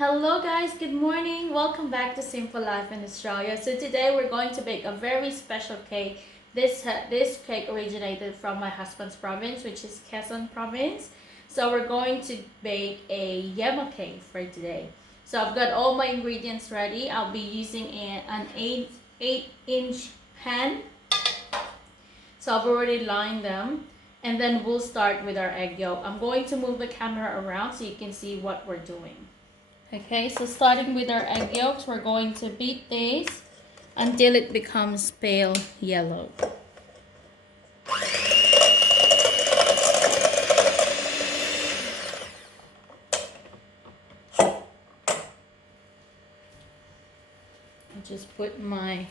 Hello guys, good morning. Welcome back to Simple Life in Australia. So today we're going to bake a very special cake. This cake originated from my husband's province, which is Quezon Province. So we're going to bake a Yema cake for today. So I've got all my ingredients ready. I'll be using an 8-inch pan. So I've already lined them. And then we'll start with our egg yolk. I'm going to move the camera around so you can see what we're doing. Okay, so starting with our egg yolks, we're going to beat this until it becomes pale yellow. I'll just put my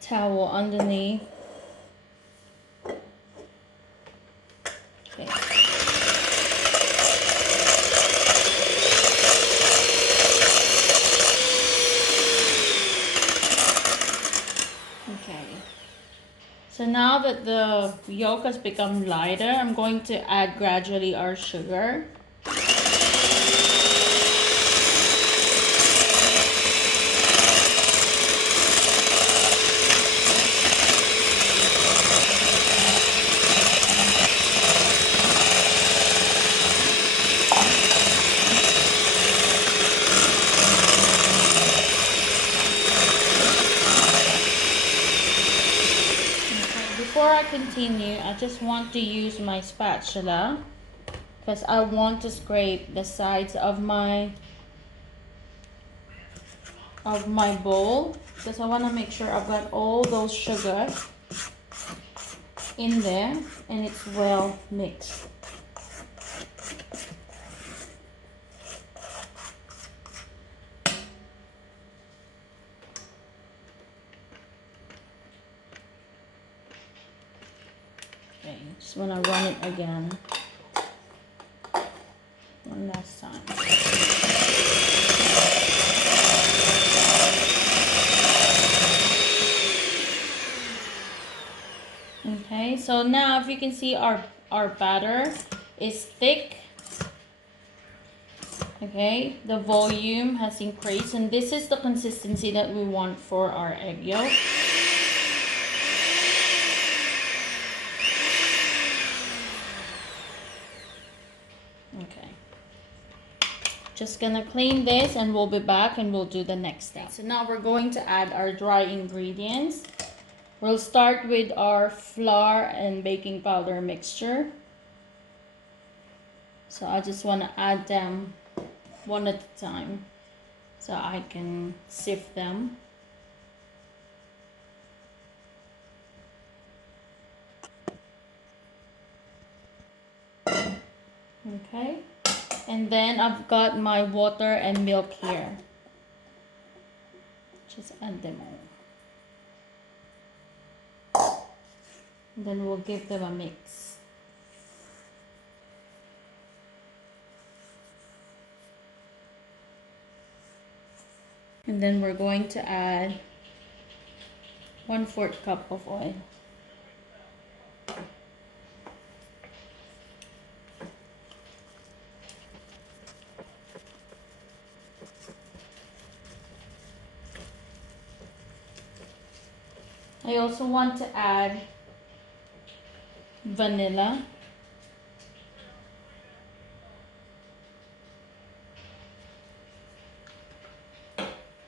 towel underneath. Okay. So now that the yolk has become lighter, I'm going to add gradually our sugar. Before I continue, I just want to use my spatula because I want to scrape the sides of my bowl because I want to make sure I've got all those sugar in there and it's well mixed. Okay, just want to run it again. One last time. Okay, so now if you can see our batter is thick. Okay, the volume has increased and this is the consistency that we want for our egg yolk. Okay, just gonna clean this and we'll be back and we'll do the next step. So now we're going to add our dry ingredients. We'll start with our flour and baking powder mixture. So I just want to add them one at a time so I can sift them. Okay, and then I've got my water and milk here. Just add them all. And then we'll give them a mix. And then we're going to add 1/4 cup of oil. I also want to add vanilla.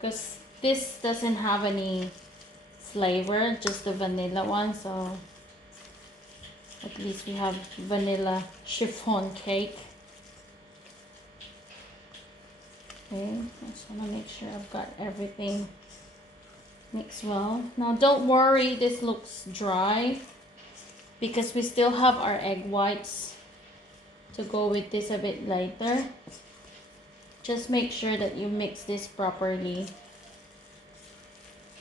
Because this doesn't have any flavor, just the vanilla one, so at least we have vanilla chiffon cake. Okay, I just want to make sure I've got everything mixed well. Now don't worry, this looks dry because we still have our egg whites to go with this a bit later. Just make sure that you mix this properly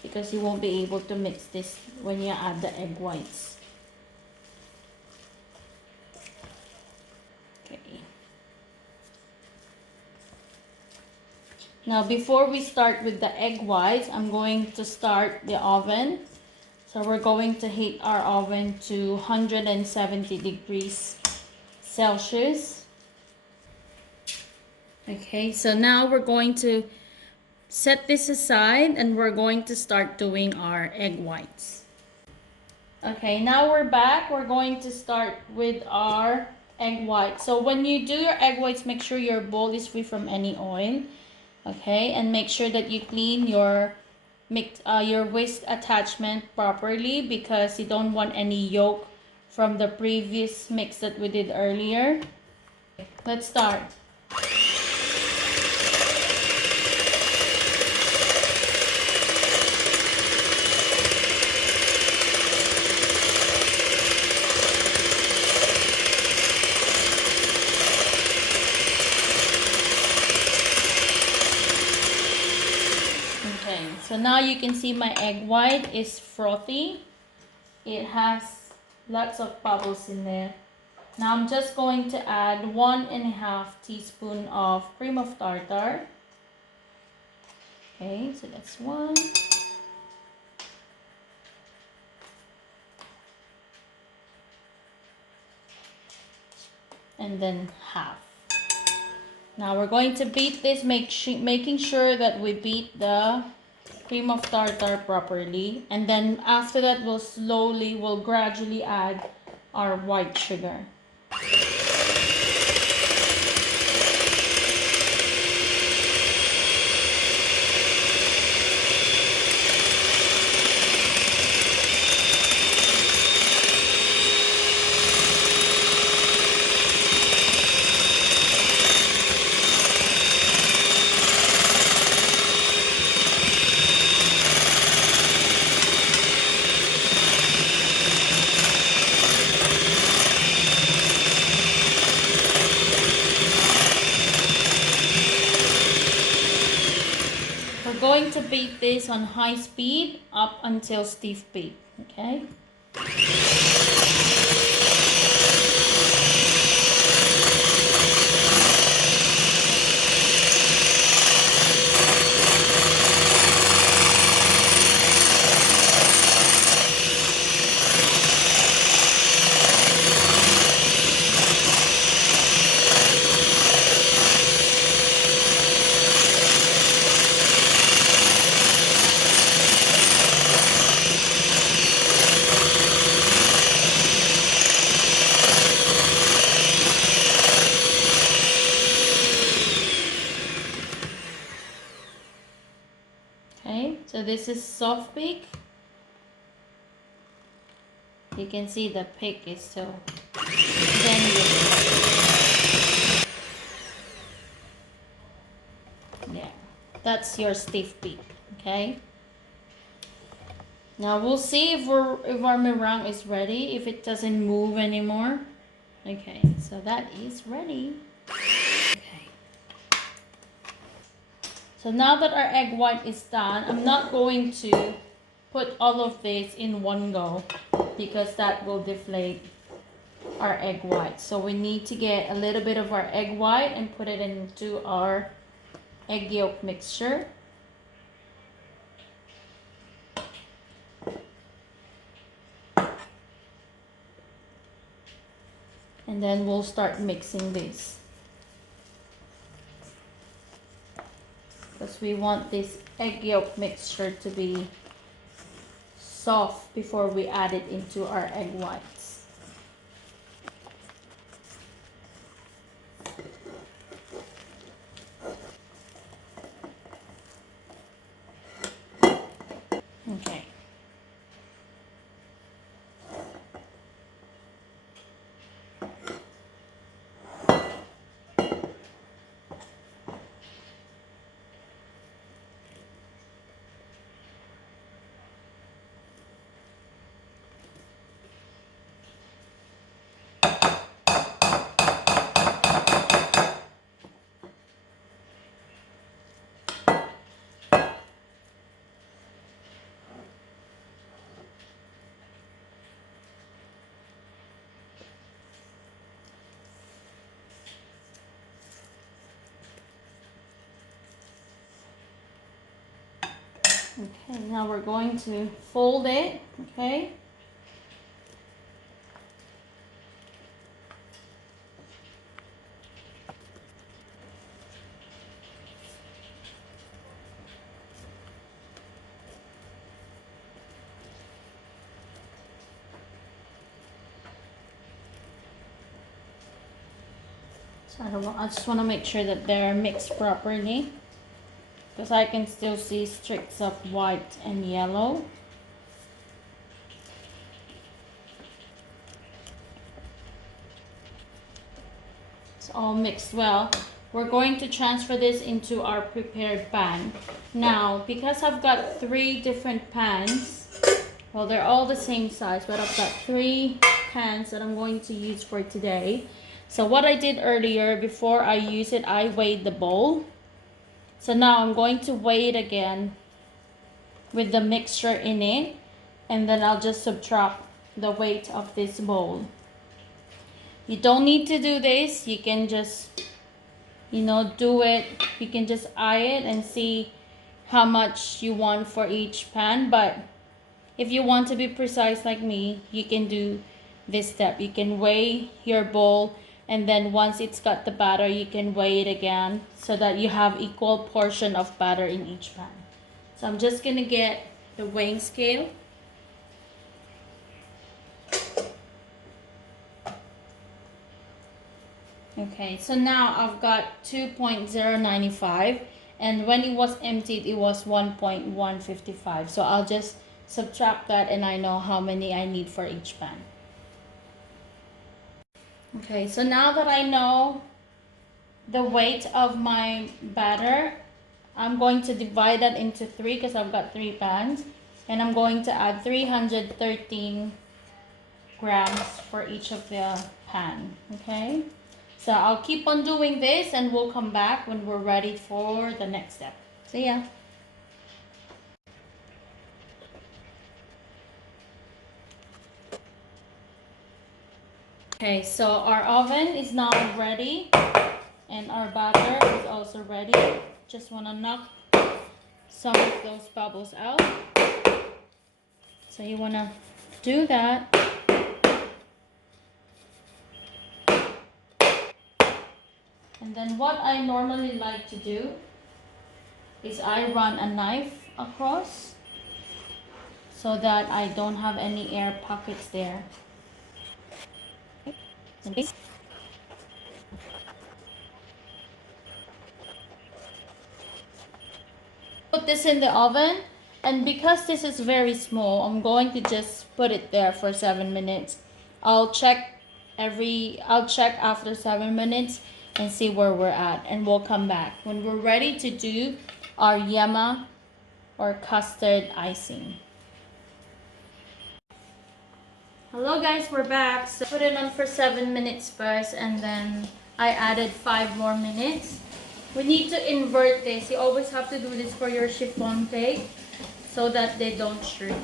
because you won't be able to mix this when you add the egg whites. Okay. Now before we start with the egg whites, I'm going to start the oven. So we're going to heat our oven to 170 degrees Celsius. Okay, so now we're going to set this aside and we're going to start doing our egg whites. Okay, now we're back. We're going to start with our egg whites. So when you do your egg whites, make sure your bowl is free from any oil. Okay, and make sure that you clean your whisk attachment properly because you don't want any yolk from the previous mix that we did earlier. Let's start. Okay, so now you can see my egg white is frothy. It has lots of bubbles in there. Now I'm just going to add 1.5 teaspoon of cream of tartar. Okay, so that's one. And then half. Now we're going to beat this, making sure that we beat the cream of tartar properly. And then after that, we'll gradually add our white sugar. We're going to beat this on high speed up until stiff beat, okay? Okay, so this is soft peak. You can see the peak is so genuine. Yeah, that's your stiff peak. Okay. Now we'll see if our meringue is ready. If it doesn't move anymore. Okay, so that is ready. Okay. So now that our egg white is done, I'm not going to put all of this in one go because that will deflate our egg white. So we need to get a little bit of our egg white and put it into our egg yolk mixture. And then we'll start mixing this. Because we want this egg yolk mixture to be soft before we add it into our egg whites. Okay. Okay, now we're going to fold it, okay? I just want to make sure that they're mixed properly, because I can still see streaks of white and yellow. It's all mixed well. We're going to transfer this into our prepared pan. Now, because I've got 3 different pans, well, they're all the same size, but I've got 3 pans that I'm going to use for today. So what I did earlier, before I use it, I weighed the bowl. So now I'm going to weigh it again with the mixture in it, and then I'll just subtract the weight of this bowl. You don't need to do this. You can just, do it. You can just eye it and see how much you want for each pan. But if you want to be precise like me, you can do this step. You can weigh your bowl, and then once it's got the batter, you can weigh it again so that you have equal portion of batter in each pan. So I'm just gonna get the weighing scale. Okay, so now I've got 2.095, and when it was emptied, it was 1.155. So I'll just subtract that, and I know how many I need for each pan. Okay, so now that I know the weight of my batter, I'm going to divide that into 3 because I've got 3 pans, and I'm going to add 313 grams for each of the pan. Okay, so I'll keep on doing this, and we'll come back when we're ready for the next step. See ya. Okay, so our oven is now ready, and our batter is also ready. Just want to knock some of those bubbles out. So you want to do that. And then what I normally like to do is I run a knife across so that I don't have any air pockets there. Put this in the oven, and because this is very small, I'm going to just put it there for 7 minutes. I'll check after 7 minutes and see where we're at, and we'll come back when we're ready to do our yema or custard icing. Hello guys, we're back. So put it on for 7 minutes first, and then I added 5 more minutes. We need to invert this. You always have to do this for your chiffon cake so that they don't shrink.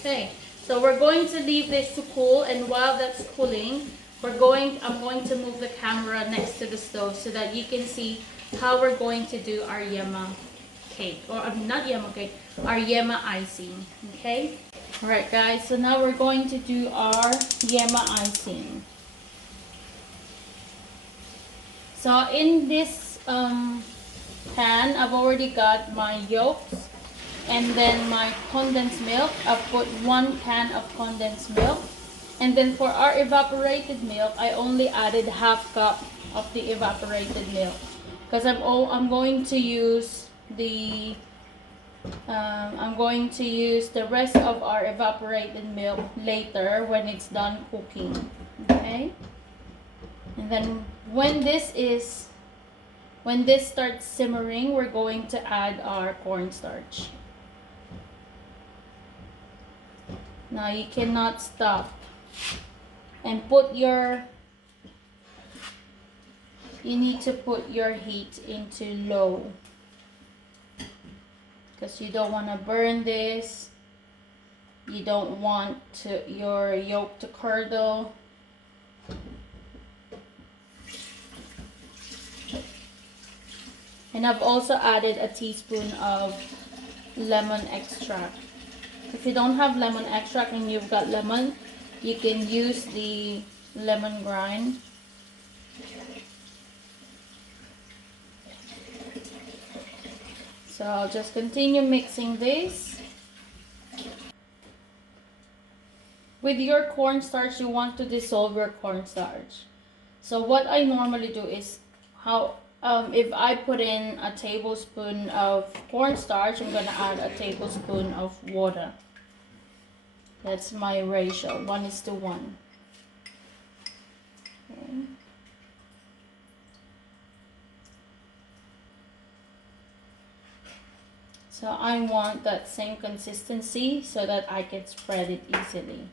Okay, so we're going to leave this to cool, and while that's cooling, I'm going to move the camera next to the stove so that you can see how we're going to do our yema cake, or not yema cake, our yema icing. Okay, all right guys, so now we're going to do our yema icing. So in this pan, I've already got my yolks and then my condensed milk. I've put 1 can of condensed milk, and then for our evaporated milk, I only added ½ cup of the evaporated milk, because I'm going to use the rest of our evaporated milk later when it's done cooking. Okay, and then when this starts simmering, we're going to add our cornstarch. Now you cannot stop, and you need to put your heat into low, because you don't want to burn this. You don't want your yolk to curdle. And I've also added a teaspoon of lemon extract. If you don't have lemon extract and you've got lemon, you can use the lemon grind. So I'll just continue mixing this. with your cornstarch, you want to dissolve your cornstarch. So what I normally do is if I put in a tablespoon of cornstarch, I'm gonna add a tablespoon of water. That's my ratio, 1:1. Okay. So I want that same consistency so that I can spread it easily.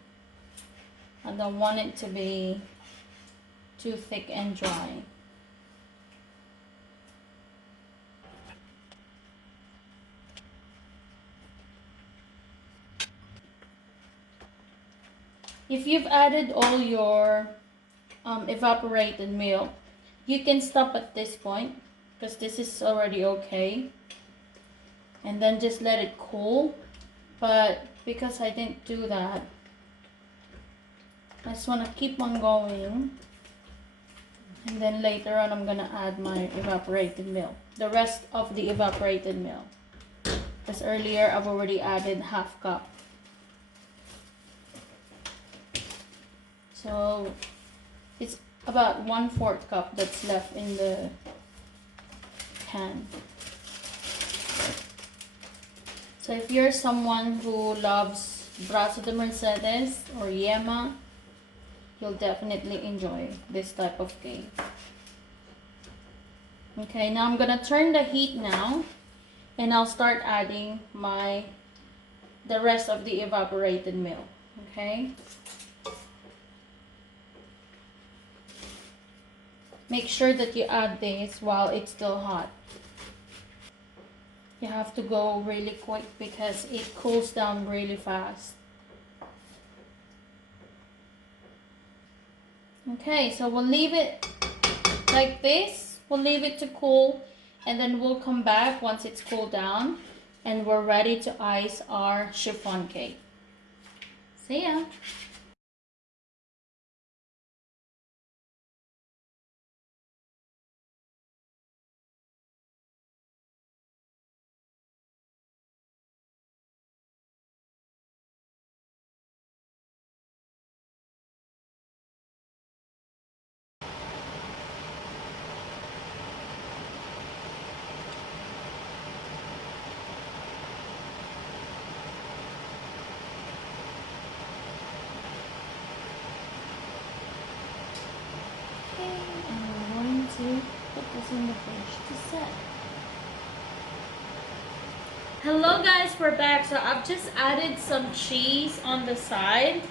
I don't want it to be too thick and dry. If you've added all your evaporated milk, you can stop at this point because this is already okay. And then just let it cool. But because I didn't do that, I just want to keep on going. And then later on, I'm going to add my evaporated milk. The rest of the evaporated milk. Because earlier, I've already added half cup. So it's about 1/4 cup that's left in the can. So if you're someone who loves Brazo de Mercedes or Yema, you'll definitely enjoy this type of cake. Okay, now I'm gonna turn the heat now, and I'll start adding the rest of the evaporated milk. Okay. Make sure that you add this while it's still hot. You have to go really quick because it cools down really fast. Okay, so we'll leave it like this. We'll leave it to cool, and then we'll come back once it's cooled down and we're ready to ice our chiffon cake. See ya! Put this in the fridge to set. Hello guys, we're back. So I've just added some cheese on the side,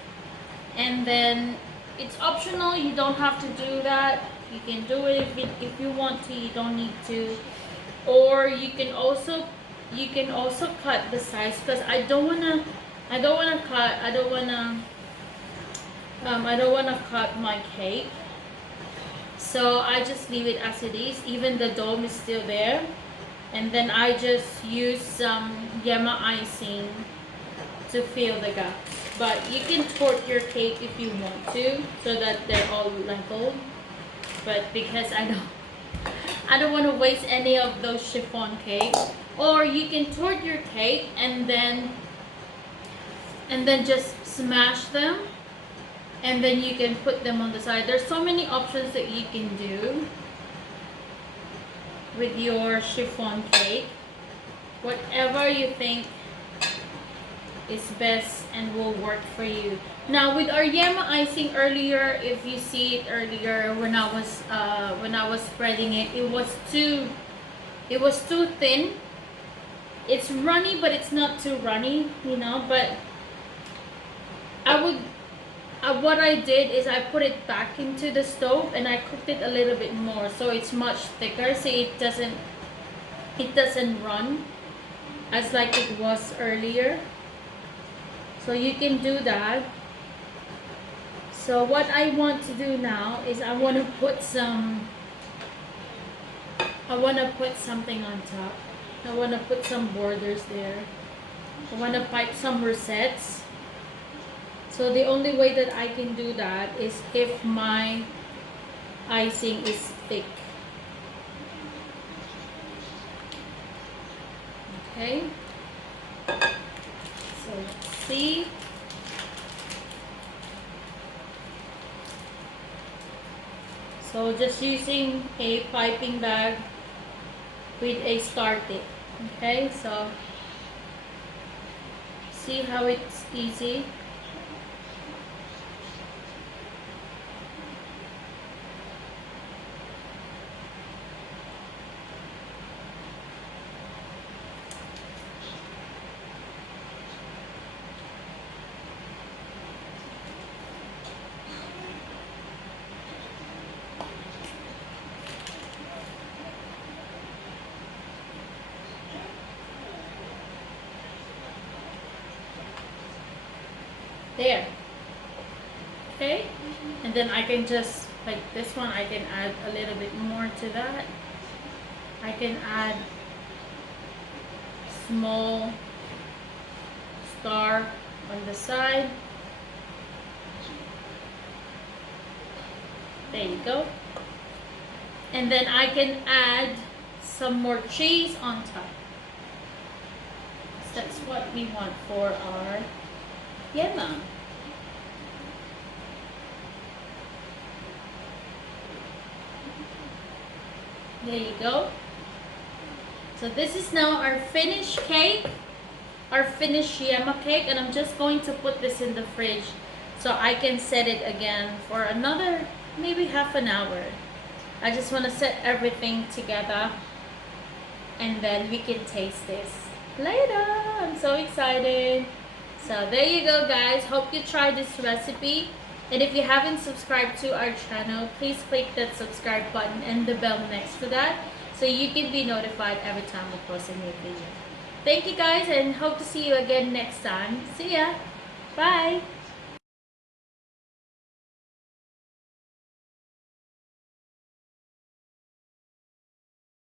and then it's optional. You don't have to do that. You can do it if you want to. You don't need to. Or you can also cut the size, because I don't wanna cut my cake. So I just leave it as it is, even the dome is still there. And then I just use some Yema Icing to fill the gaps. But you can torte your cake if you want to, so that they're all level. But because I don't want to waste any of those chiffon cakes. Or you can torte your cake and then just smash them, and then you can put them on the side. There's so many options that you can do with your chiffon cake. Whatever you think is best and will work for you. Now with our Yema icing earlier, if you see it earlier when I was spreading it, it was too thin. It's runny, but it's not too runny, you know. But what I did is I put it back into the stove and I cooked it a little bit more, so it's much thicker, so it doesn't run as like it was earlier. So you can do that. So what I want to do now is I want to put something on top. I want to put some borders there. I want to pipe some rosettes. So the only way that I can do that is if my icing is thick. Okay. So let's see. So just using a piping bag with a star tip. Okay, so see how it's easy? There. Okay, and then I can just, like this one, I can add a little bit more to that. I can add small star on the side. There you go. And then I can add some more cheese on top. So that's what we want for our yema. There you go. So this is now our finished cake, our finished yema cake, and I'm just going to put this in the fridge so I can set it again for another maybe half an hour. I just want to set everything together and then we can taste this later. I'm so excited. So there you go, guys. Hope you try this recipe. And if you haven't subscribed to our channel, please click that subscribe button and the bell next to that so you can be notified every time we post a new video. Thank you, guys, and hope to see you again next time. See ya. Bye.